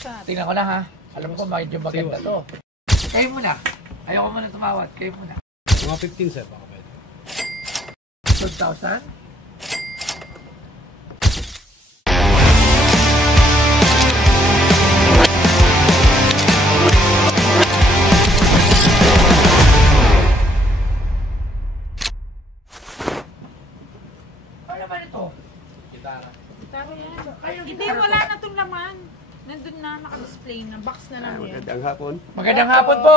Tingnan ko lang ha. Alam ko medyo maganda to. Kayo muna. Ayoko muna tumawad. Kayo muna. Mga 15 sir, baka pwede. 12,000? Ano ba nito? Gitara. Gitara yan. Ay, yung Hindi, gitara wala to. na itong laman. Nandun na, naka-display na. Box na lang yan. Magandang hapon. Magandang hapon po.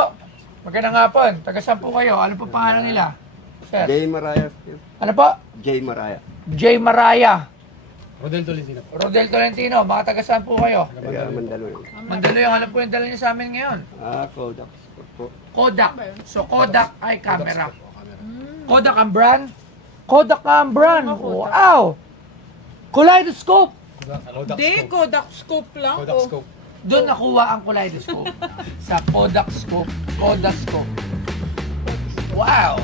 Magandang hapon. Taga saan po kayo? Ano po pangalan nila? Sir. Jay Maraya. Ano po? Jay Maraya. Jay Maraya. Rodel Tolentino po. Rodel Tolentino. Mga taga saan po kayo? Kaya Mandaluyong. Mandaluyong. Ano po yung dala niyo sa amin ngayon? Kodak po. Kodak. So Kodak ay camera. Camera. Kodak ang brand? Kodak ang brand. Wow! Kaleidoscope. Kodak Hindi, scope. Kodak scope lang. Kodak Oh. scope. Doon nakuha ang kaleidoscope. Sa Kodak scope. Kodak scope. Wow!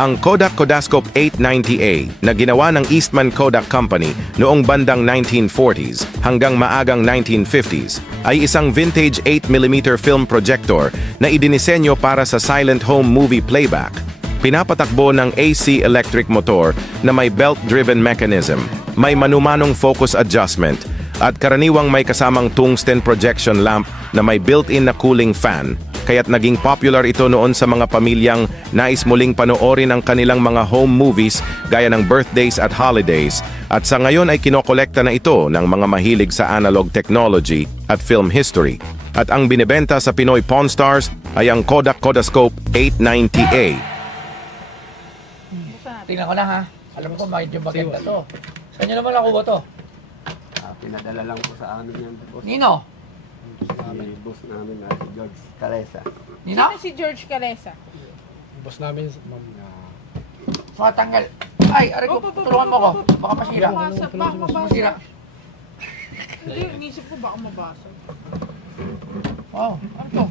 Ang Kodak Kodascope 890A na ginawa ng Eastman Kodak Company noong bandang 1940s hanggang maagang 1950s ay isang vintage 8mm film projector na idinisenyo para sa silent home movie playback. Pinapatakbo ng AC electric motor na may belt-driven mechanism, may manumanong focus adjustment, at karaniwang may kasamang tungsten projection lamp na may built-in na cooling fan. Kaya't naging popular ito noon sa mga pamilyang nais muling panoorin ang kanilang mga home movies gaya ng birthdays at holidays, at sa ngayon ay kinokolekta na ito ng mga mahilig sa analog technology at film history. At ang binebenta sa Pinoy Pawn Stars ay ang Kodak Kodascope 890A. Tingnan ko lang ha. Alam ko medyo maganda to. Saan nyo naman nakuha to? Pinadala lang po sa amin yan. Boss. Nino? Si boss namin na si George Calesa. Nino? Sino si George Calesa? Boss namin, ma'am, na... So, tanggal. Ay, aray ko, tulungan mo ko. Baka masira. Mabasa, baka mabasa. Masira. Hindi, inisip ko baka mabasa. Wow, ano to?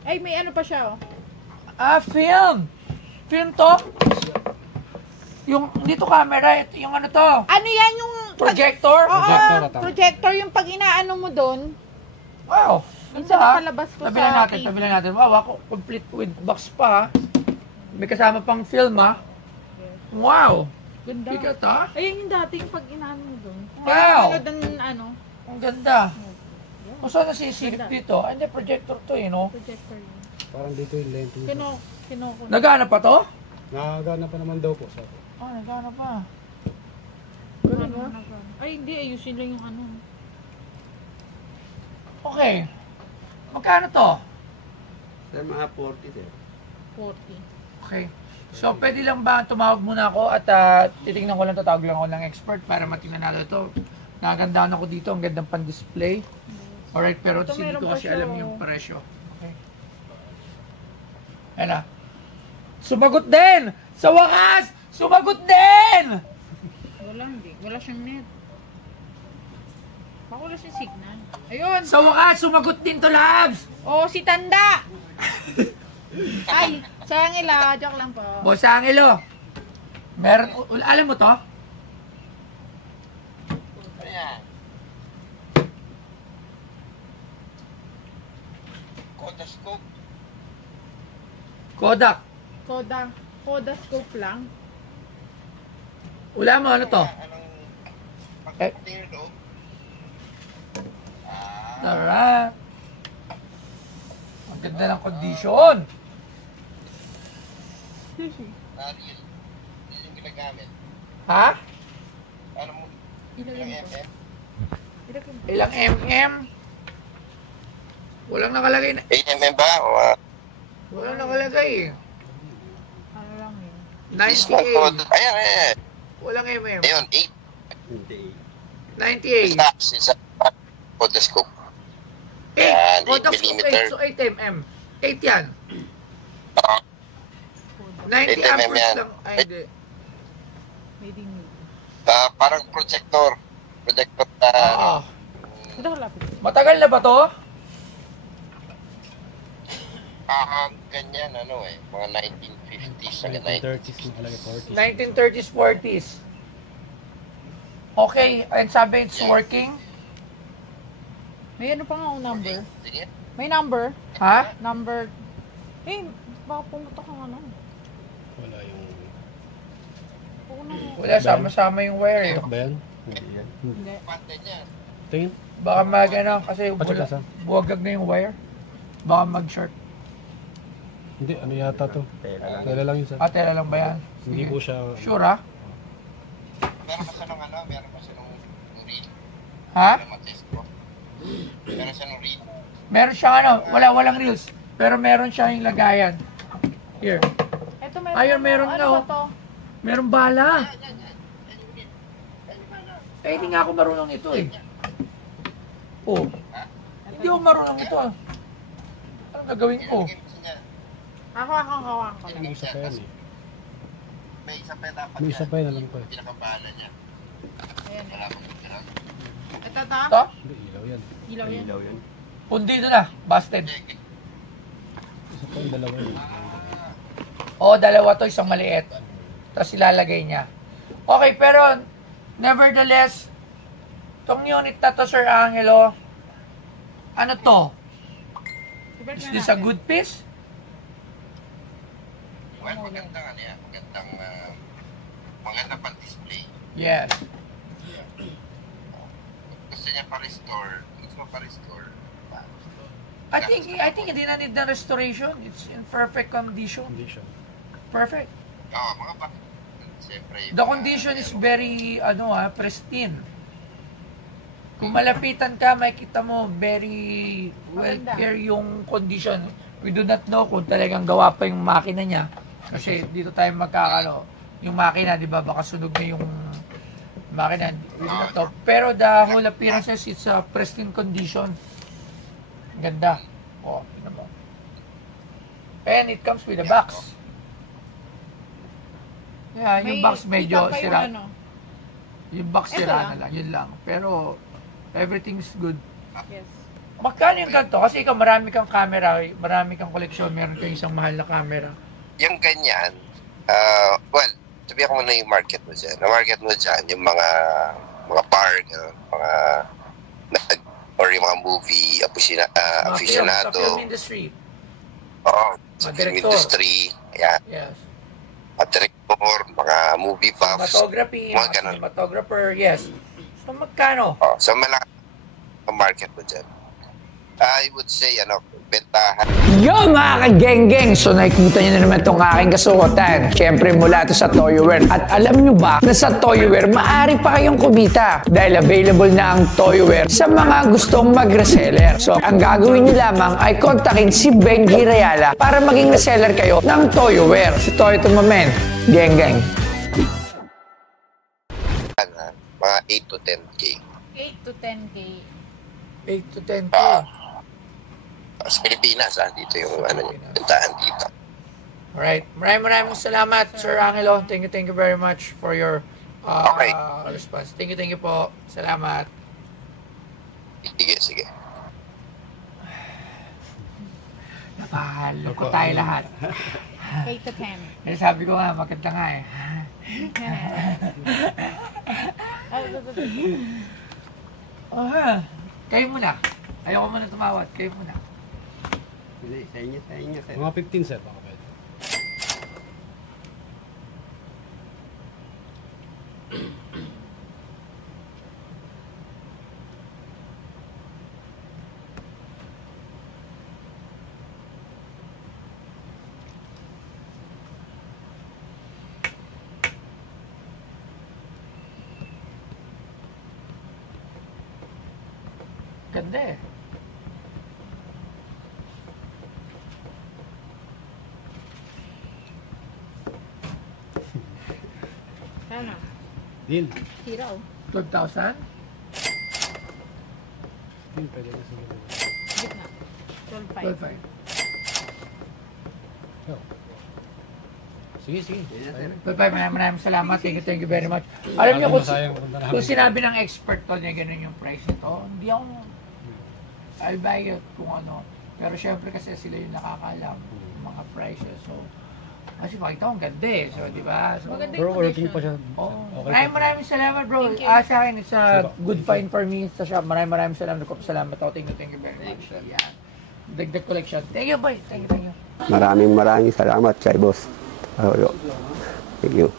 Ay, may ano pa siya oh. Ah, film! Film to? Yung, dito camera, yung ano to? Ano yan yung... Projector? Oo, Projector na tama. projector yung pag inaano mo doon. Wow! Minsan nakalabas ko Tabi lang sa natin, TV. tabi lang natin. Wow, ako, complete with box pa ha. May kasama pang film ha. Wow! Ganda. Bigat ha? Ayun yung dating pag inaano mo doon. Wow! Ano doon, ano, Ang ganda. Kung saan nasisilip dito? Ah, hindi, projector to eh, no? projector yun. Parang dito yung lente niya. Kinoko. Nagana pa to? Nagana pa naman daw po, sir. Ah, nagana pa. Ay, hindi. Ayusin lang yung ano. Okay. Magkano to? Sir, mga 40 sir. 40. Okay. So, pwede lang ba tumawag muna ako at titignan ko lang, tatawag lang ako ng expert para matingnan natin ito. Nagandaan ako dito, ang gandang pan-display. Alright, pero Ito, hindi meron ko pa kasi siya, alam oh. yung presyo. Okay. Ayan na. Sumagot din! Sa wakas! Sumagot din! Wala, hindi. Wala siyang net. Baka wala siyang signal. Ayun! Sa wakas, sumagot din to, Labs! Oh, si Tanda! Ay, sayang ila. Joke lang po. Boss Angelo, meron, alam mo to? Kodascope. Kodak. Koda scope lang. Wala mo, ano to? Anong Eh. pag-clear doon? Tara. Ang ganda ng condition. Yun yung ginagamit. Ha? Ano mo? Ilang mm? Ilang mm? Walang nakalagay na. 8 mm ba? O, Walang nakalagay eh. Ano lang yun? 98. Ayan. Walang mm. Ayun, 8. Hindi. 98. Sa Kodascope. 8. Yan, Kodak 8 scope millimeter. 8. So 8 mm. 8 yan. Ah, 90 8mm amperes yan. lang. Ay, hindi. Made in parang projector. Projector na, Oo. Ito ko lapit. Matagal na ba to? ganyan, mga 1950s, hanggang 1930s, nakalagay 40s. 1930s, 40s. Okay, and sabi it's working? May ano pa nga ang number. Sige. May number. Ha? Number. Eh, baka pumunta ka nga lang. Wala yung... Oo na. Wala, sama-sama yung wire. Tok ba yan? Hindi yan. Hindi. Pantay niya. Tingin. Baka magano kasi Pacheck ka, buwagag na yung wire. Baka mag-short. Hindi, ano yata to? Tela lang. Tela lang yun, sir. Tela lang ba yan? Hindi Sige. po siya... Sure ha? Meron pa siya nung meron pa siya nung read. Ha? Matest ko. Meron siya nung read. Meron siyang walang reels. Pero meron siya yung lagayan. Here. Ito meron. Ayun, meron ano na, ba oh. to? Meron bala. Eh, hindi nga ako marunong ito eh. Oh. Hindi ako marunong ito ah. Anong gagawin ko? Ilagay mo siya niya. Hawakan ko lang. May isa pa yan eh. May isa pa dapat May isa pa yan, alam ko eh. Pinakabahala niya. Ayan. Wala pang picture. Ito ta? Ito? Hindi, ilaw yan. Ilaw yan. Ilaw yan. Pundido na. Busted. Isa pa yung dalawa yun. Oo, dalawa to, isang maliit. Tapos ilalagay niya. Okay, pero nevertheless, tong unit na to, Sir Angelo, ano to? Is this a good piece? Well, magandang yan. Magandang pang-display. Yes. Gusto niya pa-restore. Gusto mo pa-restore. I think hindi na need na restoration. It's in perfect condition. Condition. Perfect. Oo, mga pa. Siyempre. The condition is very, pristine. Kung malapitan ka, makikita mo very well Maganda. care yung condition. We do not know kung talagang gawa pa yung makina niya. Kasi dito tayo yung makina, di ba, baka sunog na yung makina. We do not know. Pero the whole appearances, it's a pristine condition. Ganda. Oh, yun mo. And it comes with a box. Yeah, yung box medyo kita pa yung sira. ano. Yung box Ito sira lang. na lang, yun lang. Pero everything's good. Yes. Magkano yung ganito? Kasi ikaw marami kang camera, marami kang koleksyon, meron kang isang mahal na camera. Yung ganyan, well, sabihin ko muna yung market mo dyan. Ang market mo dyan, yung mga bar, mga or yung mga movie aficionado. Sa film industry. Oo, Mga sa film director. industry. Ayan. Yes. Mga director, mga movie buffs. Cinematography, Mga mga ganun. cinematographer, yes. So magkano? Oh, so malaki ang market mo dyan. I would say, bentahan. Yo mga ka-geng-geng! So nakikita nyo na naman itong aking kasuotan. Siyempre mula ito sa Toyoware. At alam nyo ba na sa Toyoware, maaari pa kayong kumita. Dahil available na ang Toyoware sa mga gustong mag-reseller. So ang gagawin nyo lamang ay kontakin si Benji Rayala para maging reseller kayo ng Toyoware. Si Toyo Tumamen. Geng-geng. Mga 8 to 10K. 8 to 10K. 8 to 10K. Sa Pilipinas, dito yung bentahan dito. Alright. Maraming salamat, Sir Angelo. Thank you very much for your Okay. response. Thank you po. Salamat. Sige. Napahalo ko tayo lahat. 8 to 10. Kasi sabi ko nga, maganda nga eh. Kayo muna. Ayoko muna tumawad. Kayo muna. Hindi, sa inyo, sir. Mga 15 set ako pwede. Ganda eh. Ano? Deal. Hiraw. 12,000? Deal, pwede na sa mga. Gitna. 12.5. 12,500. Sige, sige. Bye-bye, maraming salamat. Thank you very much. Alam niyo, kung sinabi ng expert to niya ganun yung price nito, hindi ako, I'll buy it kung ano. Pero syempre kasi sila yung nakakalam ng mga prices. So, kasi makita ko ang ganda eh. So, di ba? So, Maganda Pero yung working condition. pa siya. oh. Okay. Maraming salamat, bro. Thank you. Sa akin, it's a good find for me sa shop. Maraming salamat. Salamat ako. Thank you very much. Yan. Dagdag collection. Thank you, boy. Thank you. Maraming salamat kay boss. Thank you.